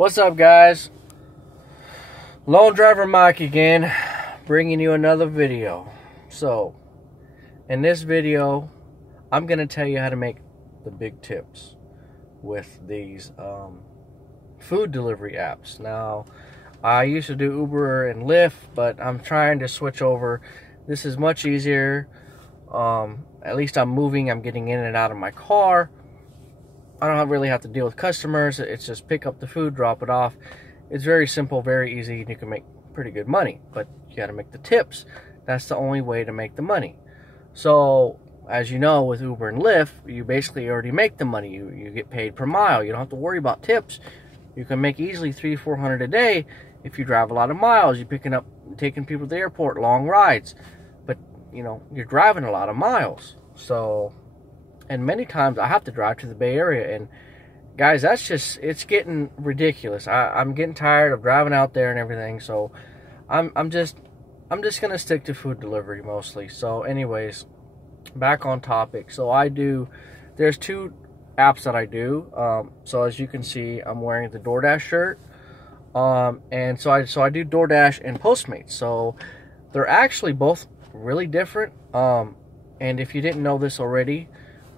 What's up, guys? Lone Driver Mike again, bringing you another video. So, in this video, I'm going to tell you how to make the big tips with these food delivery apps. Now, I used to do Uber and Lyft, but I'm trying to switch over. This is much easier. At least I'm moving, I'm getting in and out of my car. I don't really have to deal with customers. It's just pick up the food, drop it off. It's very simple, very easy, and you can make pretty good money. But you got to make the tips. That's the only way to make the money. So, as you know, with Uber and Lyft, you basically already make the money. You get paid per mile. You don't have to worry about tips. You can make easily $300-400 a day if you drive a lot of miles. You're taking people to the airport, long rides. But, you know, you're driving a lot of miles. So, and many times I have to drive to the Bay Area, and guys, it's getting ridiculous. I'm getting tired of driving out there and everything, so I'm just gonna stick to food delivery mostly. So anyways, back on topic. So there's two apps that I do. So as you can see, I'm wearing the Doordash shirt. And so I do Doordash and Postmates. So they're actually both really different. And if you didn't know this already,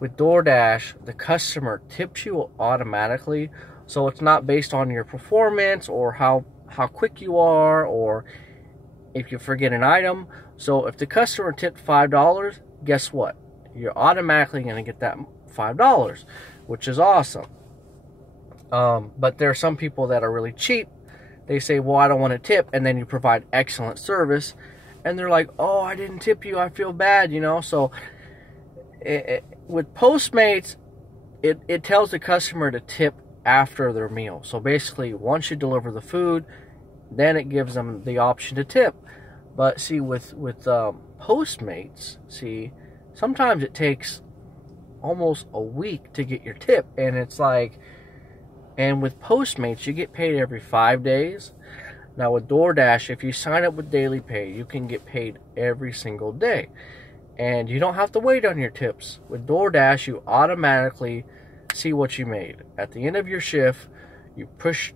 with Doordash, the customer tips you automatically, so it's not based on your performance or how quick you are or if you forget an item. So if the customer tipped $5, guess what? You're automatically going to get that $5, which is awesome. But there are some people that are really cheap. They say, well, I don't want to tip, and then you provide excellent service, and they're like, oh, I didn't tip you, I feel bad, you know. So with Postmates, it tells the customer to tip after their meal. So basically, once you deliver the food, then it gives them the option to tip. But see, with Postmates, sometimes it takes almost a week to get your tip, and it's like, and with Postmates, you get paid every 5 days. Now with Doordash, if you sign up with daily pay, you can get paid every single day. And you don't have to wait on your tips. With Doordash, you automatically see what you made. At the end of your shift, you push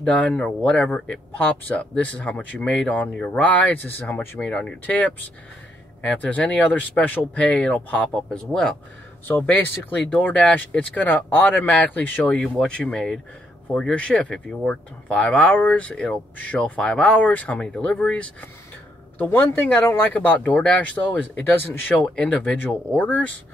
done or whatever, it pops up. This is how much you made on your rides. This is how much you made on your tips. And if there's any other special pay, it'll pop up as well. So basically, Doordash, it's going to automatically show you what you made for your shift. If you worked 5 hours, it'll show 5 hours, how many deliveries. The one thing I don't like about Doordash, though, is it doesn't show individual orders.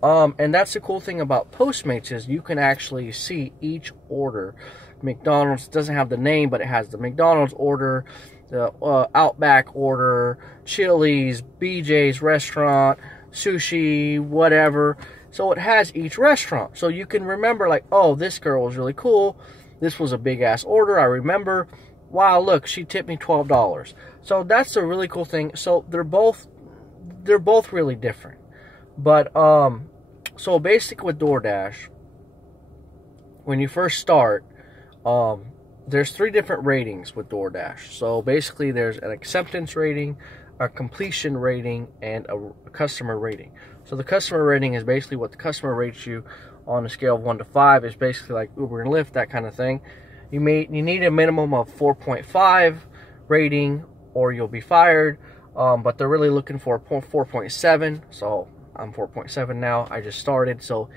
And that's the cool thing about Postmates, is you can actually see each order. McDonald's doesn't have the name, but it has the McDonald's order, the Outback order, Chili's, BJ's restaurant, sushi, whatever. So it has each restaurant. So you can remember, like, oh, this girl was really cool. This was a big-ass order, I remember. Wow, look, she tipped me $12. So that's a really cool thing. So they're both really different. But so basically with Doordash, when you first start, there's 3 different ratings with Doordash. So basically there's an acceptance rating, a completion rating, and a customer rating. So the customer rating is basically what the customer rates you on a scale of 1 to 5. It's basically like Uber and Lyft, that kind of thing. You need a minimum of 4.5 rating or you'll be fired. But they're really looking for 4.7. So I'm 4.7 now. I just started. So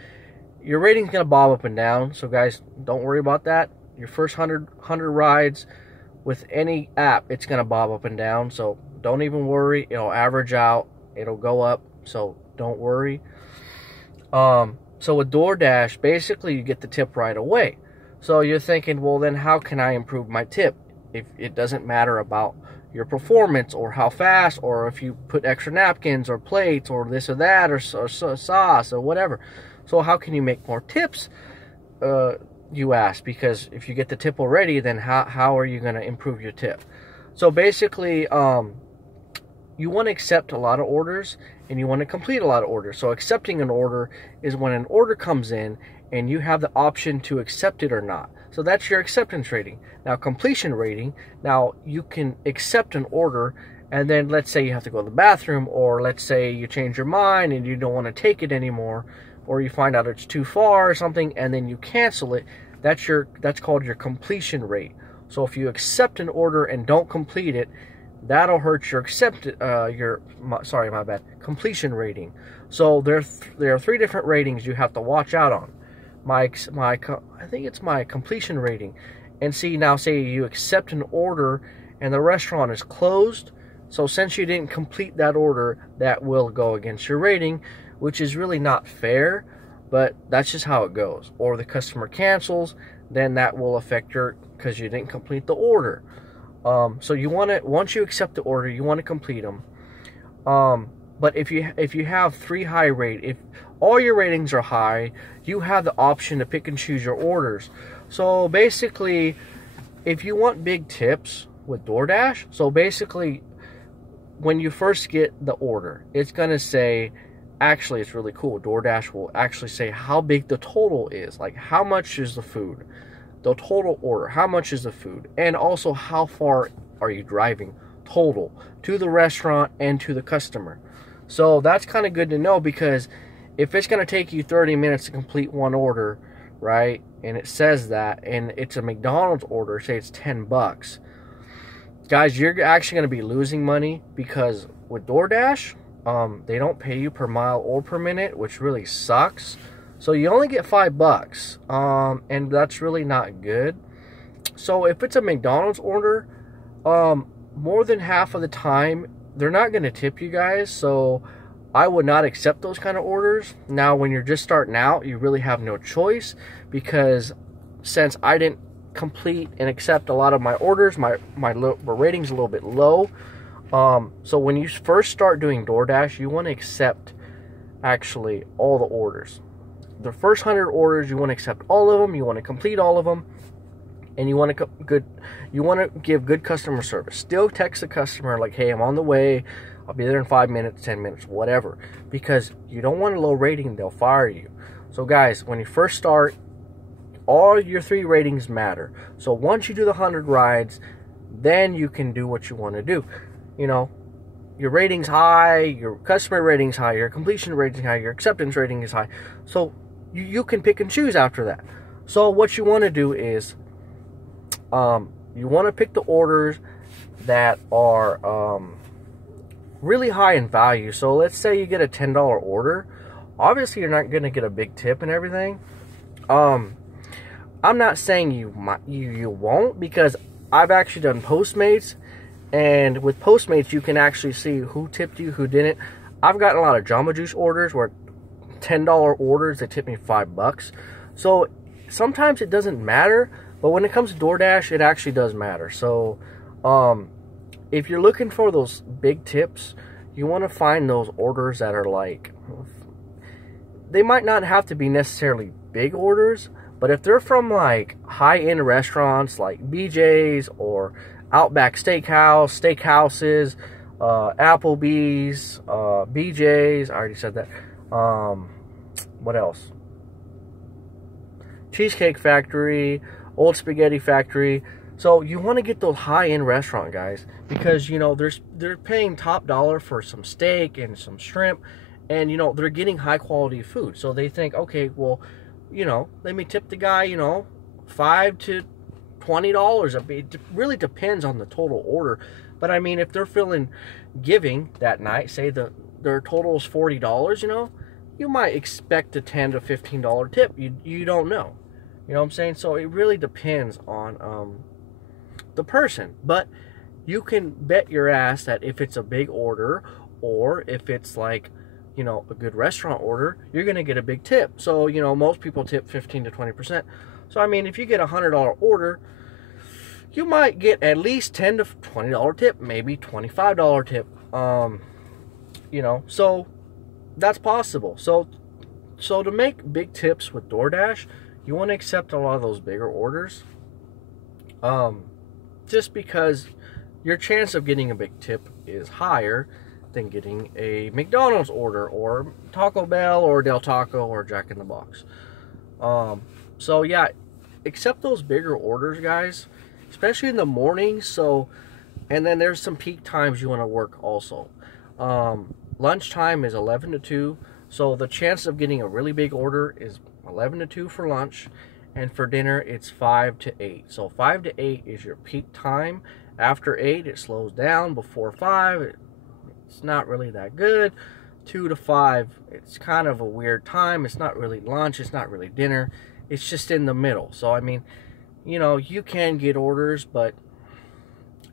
your rating's going to bob up and down. So guys, don't worry about that. Your first 100 rides with any app, it's going to bob up and down. So don't even worry. It'll average out. It'll go up. So don't worry. So with Doordash, basically you get the tip right away. So you're thinking, well, then how can I improve my tip? If it doesn't matter about your performance or how fast, or if you put extra napkins or plates or this or that or sauce or whatever. So how can you make more tips, you ask? Because if you get the tip already, then how are you going to improve your tip? So basically, you want to accept a lot of orders and you want to complete a lot of orders. So accepting an order is when an order comes in and you have the option to accept it or not. So that's your acceptance rating. Now completion rating, now you can accept an order and then let's say you have to go to the bathroom, or let's say you change your mind and you don't want to take it anymore, or you find out it's too far or something and then you cancel it. That's called your completion rate. So if you accept an order and don't complete it, that'll hurt your completion rating. So there are 3 different ratings you have to watch out on. I think it's my completion rating. And see, now say you accept an order and the restaurant is closed. So since you didn't complete that order, that will go against your rating, which is really not fair, but that's just how it goes. Or the customer cancels, then that will affect because you didn't complete the order. So you want to, once you accept the order, you want to complete them. But if you have 3 high rate, if all your ratings are high, you have the option to pick and choose your orders. So basically, if you want big tips with DoorDash, so basically, when you first get the order, it's going to say, actually, it's really cool. DoorDash will actually say how big the total is. Like, how much is the food? The total order. How much is the food? And also, how far are you driving total to the restaurant and to the customer? So that's kind of good to know, because if it's going to take you 30 minutes to complete one order, right, and it says that, and it's a McDonald's order, say it's $10, guys, you're actually going to be losing money, because with DoorDash, they don't pay you per mile or per minute, which really sucks. So you only get $5, and that's really not good. So if it's a McDonald's order, more than half of the time, they're not going to tip you guys. So I would not accept those kind of orders. Now, when you're just starting out, you really have no choice, because since I didn't complete and accept a lot of my orders, my rating's a little bit low. So when you first start doing DoorDash, you want to accept actually all the orders. The first 100 orders, you want to accept all of them. You want to complete all of them, and you want to give good customer service. Still text the customer like, "Hey, I'm on the way. I'll be there in 5 minutes, 10 minutes, whatever," because you don't want a low rating. They'll fire you. So guys, when you first start, all your 3 ratings matter. So once you do the 100 rides, then you can do what you want to do. You know, your rating's high, your customer rating's high, your completion rating's high, your acceptance rating is high. So you can pick and choose after that. So what you want to do is, you want to pick the orders that are really high in value. So let's say you get a $10 order. Obviously, you're not going to get a big tip and everything. I'm not saying you won't, because I've actually done Postmates, and with Postmates you can actually see who tipped you, who didn't. I've gotten a lot of Jamba Juice orders where $10 orders, they tip me $5. So sometimes it doesn't matter, but when it comes to DoorDash, it actually does matter. So if you're looking for those big tips, you want to find those orders that are like, they might not have to be necessarily big orders, but if they're from like high-end restaurants like BJ's or Outback Steakhouses, Applebee's, BJ's, I already said that. What else? Cheesecake Factory, Old Spaghetti Factory. So you want to get those high-end restaurant guys, because you know they're paying top dollar for some steak and some shrimp, and you know they're getting high quality food. So they think, okay, well, you know, let me tip the guy, you know, $5 to $20. It really depends on the total order. But I mean, if they're feeling giving that night, say their total is $40, you know, you might expect a $10 to $15 tip. You don't know. You know what I'm saying? So it really depends on the person. But you can bet your ass that if it's a big order, or if it's like, you know, a good restaurant order, you're going to get a big tip. So, you know, most people tip 15 to 20%. So, I mean, if you get a $100 order, you might get at least $10 to $20 tip, maybe $25 tip. You know, so that's possible. So to make big tips with DoorDash, you want to accept a lot of those bigger orders. Just because your chance of getting a big tip is higher than getting a McDonald's order, or Taco Bell, or Del Taco, or Jack in the Box. So yeah, accept those bigger orders, guys, especially in the morning. So, and then there's some peak times you want to work also. Lunchtime is 11 to 2, so the chance of getting a really big order is 11 to 2 for lunch, and for dinner it's 5 to 8. So 5 to 8 is your peak time. After 8 it slows down. Before 5 it's not really that good. 2 to 5 it's kind of a weird time. It's not really lunch, it's not really dinner, it's just in the middle. So I mean, you know, you can get orders, but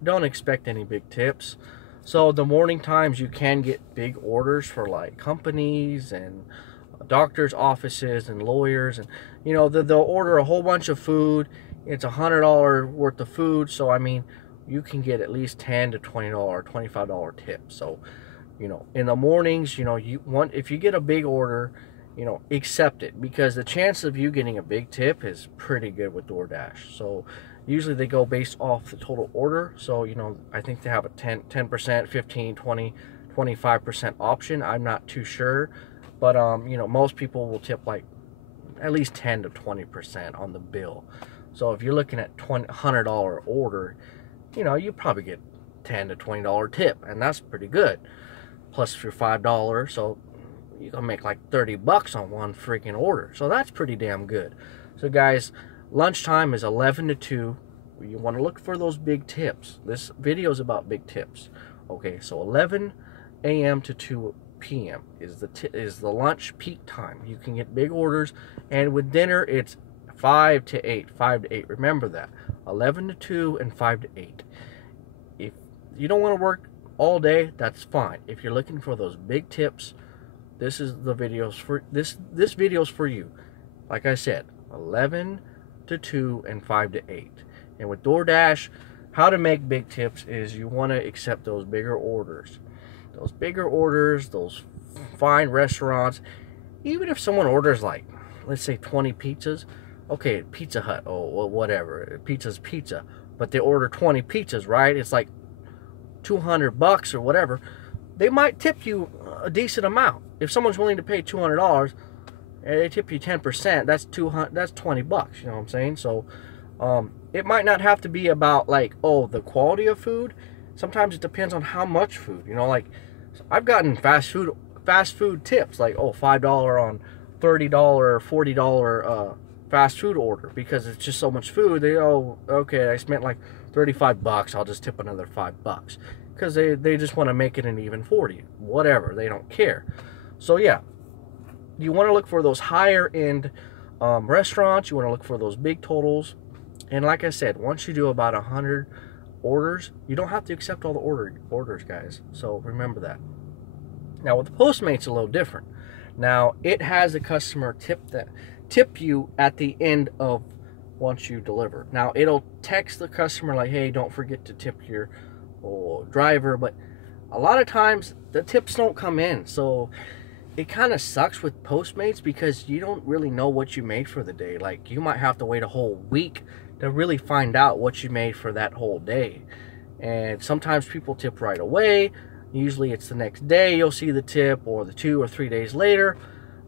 don't expect any big tips. So the morning times you can get big orders for like companies and doctors' offices and lawyers, and you know, they'll order a whole bunch of food. It's $100 worth of food, so I mean, you can get at least $10 to $20, $25 tips. So, you know, in the mornings, you know, if you get a big order, you know, accept it, because the chance of you getting a big tip is pretty good with DoorDash. So usually they go based off the total order. So, you know, I think they have a 10%, 15, 20, 25% option. I'm not too sure. But, you know, most people will tip like at least 10 to 20% on the bill. So if you're looking at $100 order, you know, you probably get $10 to $20 tip. And that's pretty good. Plus your $5. So you can make like 30 bucks on one freaking order. So that's pretty damn good. So guys, lunchtime is 11 to 2. You want to look for those big tips. This video is about big tips. Okay, so 11 a.m. to 2 p.m. is the lunch peak time. You can get big orders, and with dinner it's 5 to 8. 5 to 8. Remember that. 11 to 2 and 5 to 8. If you don't want to work all day, that's fine. If you're looking for those big tips, this is the videos for this video's for you. Like I said, 11 to 2 and 5 to 8. And with DoorDash, how to make big tips is you want to accept those bigger orders. Those bigger orders, those fine restaurants. Even if someone orders like, let's say 20 pizzas, okay, Pizza Hut, oh, well, whatever, pizza's pizza, but they order 20 pizzas, right? It's like $200 or whatever. They might tip you a decent amount. If someone's willing to pay $200 and they tip you 10%, that's $20. You know what I'm saying? So it might not have to be about like, oh, the quality of food. Sometimes it depends on how much food. You know, like I've gotten fast food tips, like, oh, $5 on $30 or $40 fast food order, because it's just so much food. They, oh, okay, I spent like 35 bucks, I'll just tip another $5, because they just want to make it an even 40, whatever, they don't care. So yeah, you want to look for those higher end restaurants. You want to look for those big totals. And like I said, once you do about 100 orders, you don't have to accept all the orders, guys. So remember that. Now with Postmates, a little different. Now it has a customer tip you at the end of once you deliver. Now it'll text the customer like, hey, don't forget to tip your driver, but a lot of times the tips don't come in. So it kind of sucks with Postmates, because you don't really know what you made for the day. Like, you might have to wait a whole week to really find out what you made for that whole day. And sometimes people tip right away. Usually it's the next day you'll see the tip, or the 2 or 3 days later.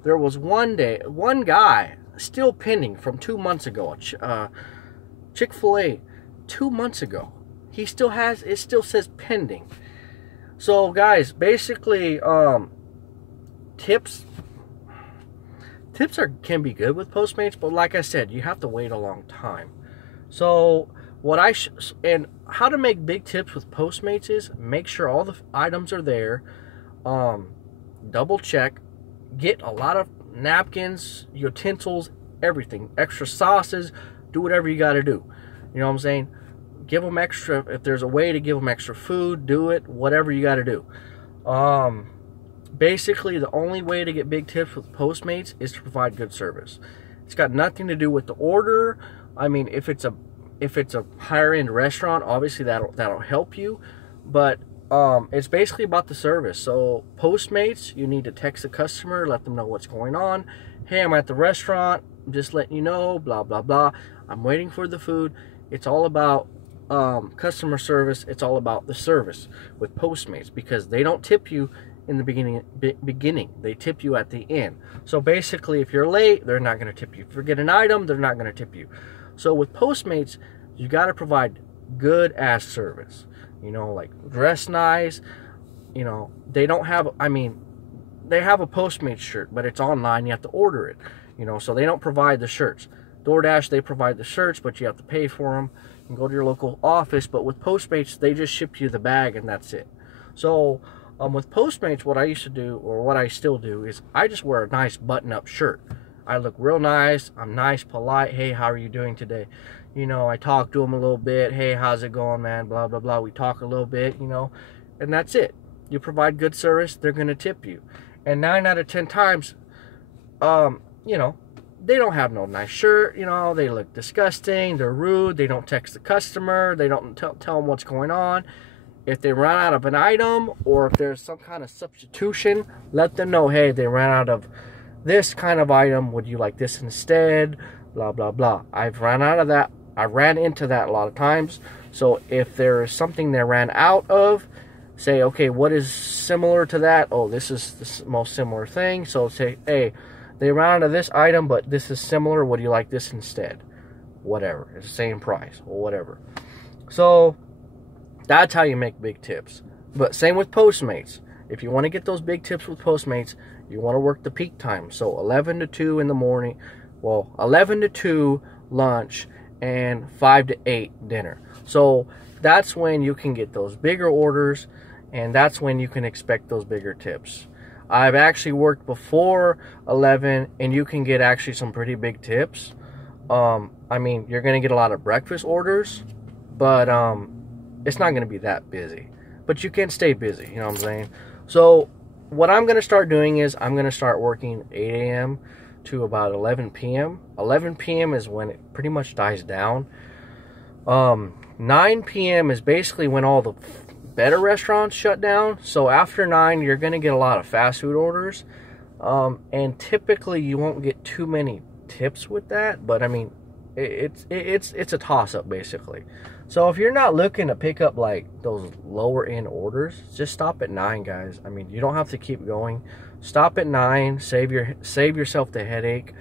There was one guy still pending from 2 months ago, Chick-fil-A, 2 months ago. He still has, it still says pending. So guys, basically tips can be good with Postmates, but like I said, you have to wait a long time. So and how to make big tips with Postmates is make sure all the items are there. Double check, get a lot of napkins, utensils, everything, extra sauces, do whatever you got to do. You know what I'm saying? Give them extra, if there's a way to give them extra food, do it, whatever you got to do. Basically, the only way to get big tips with Postmates is to provide good service. It's got nothing to do with the order. I mean, if it's a higher end restaurant, obviously that'll help you, but it's basically about the service. So Postmates, you need to text the customer, let them know what's going on. Hey, I'm at the restaurant, I'm just letting you know, blah blah blah, I'm waiting for the food. It's all about customer service. It's all about the service with Postmates, because they don't tip you in the beginning. They tip you at the end. So basically, if you're late, they're not going to tip you. If you forget an item, they're not going to tip you. So with Postmates, you got to provide good ass service. You know, like dress nice. You know, they don't have, I mean, they have a Postmates shirt, but it's online. You have to order it. You know, so they don't provide the shirts. DoorDash, they provide the shirts, but you have to pay for them. You can go to your local office, but with Postmates, they just ship you the bag and that's it. So with Postmates, what I used to do, or what I still do, is I just wear a nice button-up shirt. I look real nice. I'm nice, polite. Hey, how are you doing today? You know, I talk to them a little bit. Hey, how's it going, man? Blah, blah, blah. We talk a little bit, you know, and that's it. You provide good service, they're going to tip you. And 9 out of 10 times, you know, they don't have no nice shirt, you know, they look disgusting, they're rude, they don't text the customer, they don't tell them what's going on. If they run out of an item, or if there's some kind of substitution, let them know, hey, they ran out of this kind of item, would you like this instead? Blah, blah, blah. I've run out of that. I ran into that a lot of times. So if there is something they ran out of, say, okay, what is similar to that? Oh, this is the most similar thing. So say, hey, they ran out of this item, but this is similar. Would you like this instead? Whatever. It's the same price or whatever. So that's how you make big tips. But same with Postmates. If you want to get those big tips with Postmates, you want to work the peak time. So 11 to 2 in the morning. Well, 11 to 2 lunch and 5 to 8 dinner. So that's when you can get those bigger orders, and that's when you can expect those bigger tips. I've actually worked before 11, and you can get actually some pretty big tips. I mean, you're going to get a lot of breakfast orders, but it's not going to be that busy. But you can stay busy, you know what I'm saying? So what I'm going to start doing is I'm going to start working 8 a.m. to about 11 p.m. 11 p.m. is when it pretty much dies down. 9 p.m. is basically when all the better restaurants shut down. So after 9, you're going to get a lot of fast food orders. And typically you won't get too many tips with that. But I mean, it's a toss-up basically. So if you're not looking to pick up like those lower end orders, just stop at 9, guys. I mean, you don't have to keep going. Stop at 9, save yourself the headache.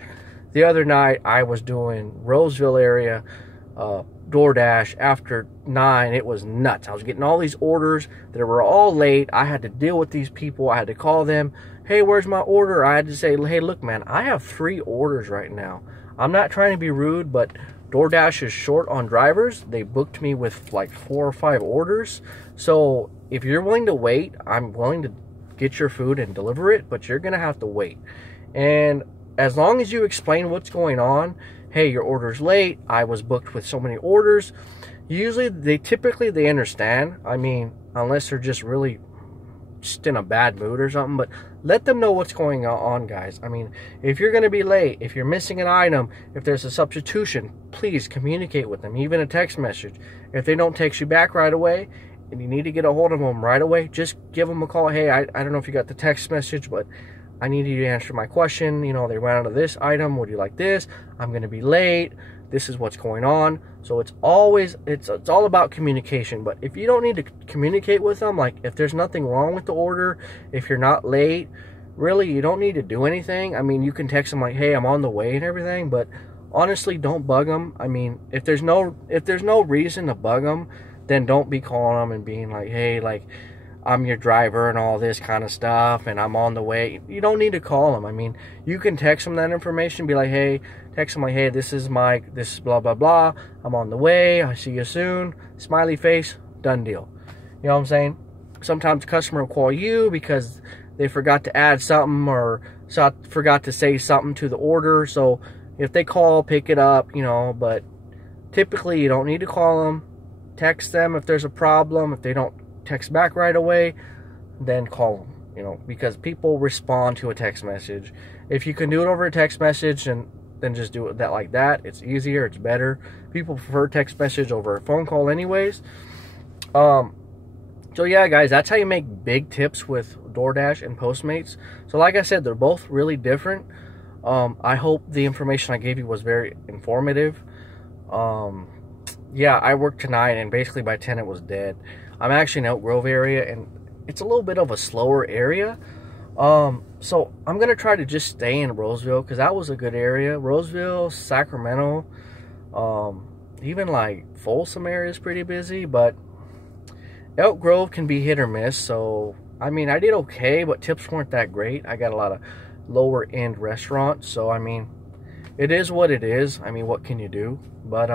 The other night I was doing Roseville area DoorDash after 9. It was nuts. I was getting all these orders that were all late. I had to deal with these people. I had to call them. Hey, where's my order? I had to say, hey, look, man, I have 3 orders right now. I'm not trying to be rude, but DoorDash is short on drivers. They booked me with like 4 or 5 orders. So if you're willing to wait, I'm willing to get your food and deliver it, but you're going to have to wait. And as long as you explain what's going on, hey, your order's late, I was booked with so many orders, usually they understand. I mean, unless they're just really just in a bad mood or something, but let them know what's going on, guys. I mean, if you're going to be late, if you're missing an item, if there's a substitution, please communicate with them, even a text message. If they don't text you back right away and you need to get a hold of them right away, just give them a call. Hey, I don't know if you got the text message, but I need you to answer my question. You know, they ran out of this item. Would you like this? I'm going to be late. This is what's going on. So it's all about communication. But if you don't need to communicate with them, like if there's nothing wrong with the order, if you're not late, really you don't need to do anything. I mean, you can text them like, hey, I'm on the way and everything, but honestly, don't bug them. I mean, if there's no reason to bug them, then don't be calling them and being like, hey, like, I'm your driver and all this kind of stuff, and I'm on the way. You don't need to call them. I mean, you can text them that information, be like, hey, text them like, hey, this is blah, blah, blah. I'm on the way. I'll see you soon. Smiley face, done deal. You know what I'm saying? Sometimes the customer will call you because they forgot to add something or forgot to say something to the order. So if they call, pick it up, you know, but typically you don't need to call them. Text them if there's a problem. If they don't text back right away, then call them, you know, because people respond to a text message. If you can do it over a text message, and then just do it like that. It's easier, it's better. People prefer text message over a phone call anyways. So yeah, guys, that's how you make big tips with DoorDash and Postmates. So like I said, they're both really different. I hope the information I gave you was very informative. Yeah, I worked tonight, and basically by 10 it was dead. I'm actually in Elk Grove area, and it's a little bit of a slower area. So I'm going to try to just stay in Roseville, because that was a good area. Roseville, Sacramento, even like Folsom area is pretty busy, but Elk Grove can be hit or miss. So, I mean, I did okay, but tips weren't that great. I got a lot of lower end restaurants. So, I mean, it is what it is. I mean, what can you do? But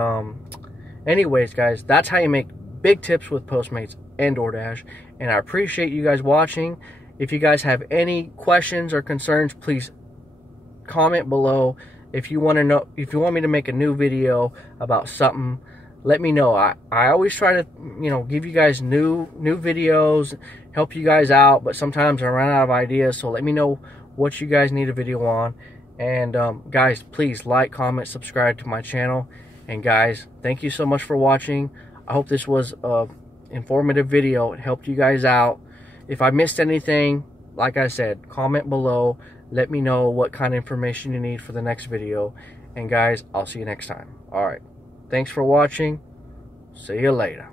anyways, guys, that's how you make big tips with Postmates and DoorDash. And I appreciate you guys watching. If you guys have any questions or concerns, please comment below. If you want to know, if you want me to make a new video about something, let me know. I always try to, you know, give you guys new videos, help you guys out, but sometimes I run out of ideas. So let me know what you guys need a video on. And guys, please like, comment, subscribe to my channel. And guys, thank you so much for watching. I hope this was a informative video. It helped you guys out. If I missed anything, like I said, comment below. Let me know what kind of information you need for the next video. And guys, I'll see you next time. All right. Thanks for watching. See you later.